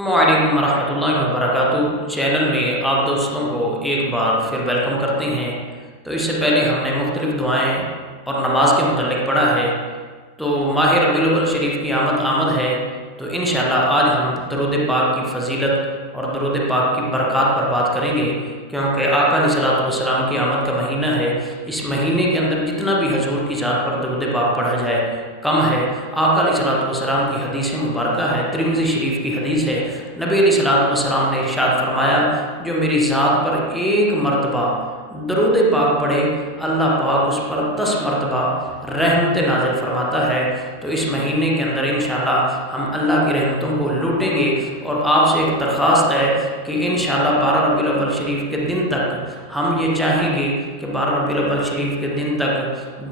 السلام علیکم ورحمۃ اللہ وبرکاتہ۔ چینل میں آپ دوستوں کو ایک بار پھر ویلکم کرتے ہیں۔ تو اس سے پہلے ہم نے مختلف دعائیں اور نماز کے متعلق پڑھا ہے۔ تو ماہ ربیع الاول شریف کی آمد ہے، تو انشاءاللہ آج ہم درود پاک کی فضیلت اور درود پاک کی برکات پر بات کریں گے، کیونکہ آقا علیہ الصلوۃ والسلام کی آمد کا مہینہ ہے۔ اس مہینے کے اندر جتنا بھی حضور کی ذات پر درود پاک پڑھا جائے کم ہے۔ آقا علیہ الصلوۃ والسلام کی حدیث مبارکہ ہے، ترمذی شریف کی حدیث ہے۔ نبی علیہ الصلوۃ والسلام نے ارشاد فرمایا، جو میری ذات پر ایک مرتبہ درود پاک پڑھے اللہ پاک اس پر 10 مرتبہ رحمت نازل فرماتا ہے۔ تو اس مہینے کے اندر انشاءاللہ ہم اللہ کی رحمتوں کو لوٹیں گے، اور آپ سے ایک درخواست ہے کہ انشاءاللہ 12 ربیع الاول شریف کے دن تک ہم یہ چاہیں گے کہ 12 ربیع الاول شریف کے دن تک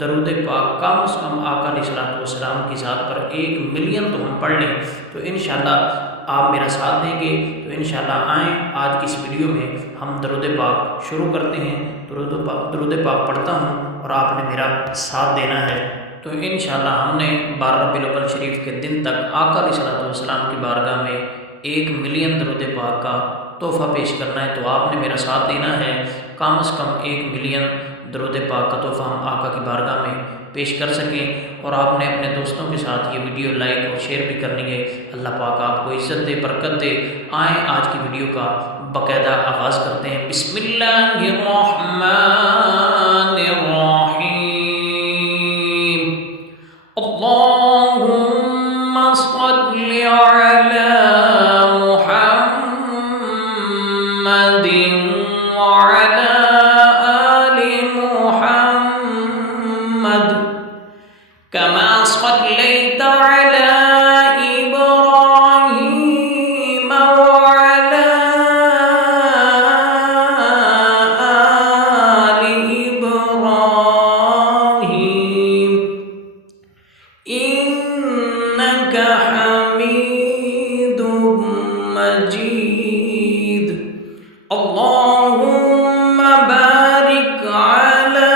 درود پاک کم از کم آقا علیہ الصلوۃ والسلام کی ذات پر 1 ملین تو ہم پڑھ لیں۔ تو انشاءاللہ آپ میرا ساتھ دیں گے، تو انشاءاللہ آئیں آج کی اس ویڈیو میں ہم درود پاک شروع کرتے ہیں۔ درود پاک پڑھتا ہوں اور آپ نے میرا ساتھ دینا ہے۔ تو انشاءاللہ ہم نے 12 ربیع الاول شریف کے دن تک آقا علیہ الصلوۃ والسلام کی بارگاہ میں 1 ملین درود پاک کا تحفہ پیش کرنا ہے۔ تو آپ نے میرا ساتھ دینا ہے، کم از کم 1 ملین درود پاک کا تحفہ ہم آقا کی بارگاہ میں پیش کر سکیں، اور آپ نے اپنے دوستوں کے ساتھ یہ ویڈیو لائک اور شیئر بھی کرنی ہے۔ اللہ پاک آپ کو عزت دے، برکت دے۔ آئیں آج کی ویڈیو کا باقاعدہ آغاز کرتے ہیں۔ بسم اللہ الرحمن الرحیم۔ اللہم صل علی محمد وعلی آل محمد كما صليت على إبراهيم وعلى آل إبراهيم إنك حميد مجيد۔ اللهم بارك على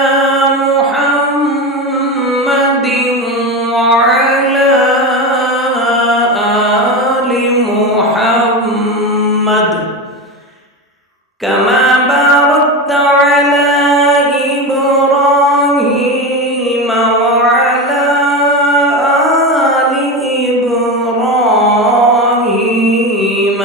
محمد وعلى آل محمد كما باركت على إبراهيم وعلى آل إبراهيم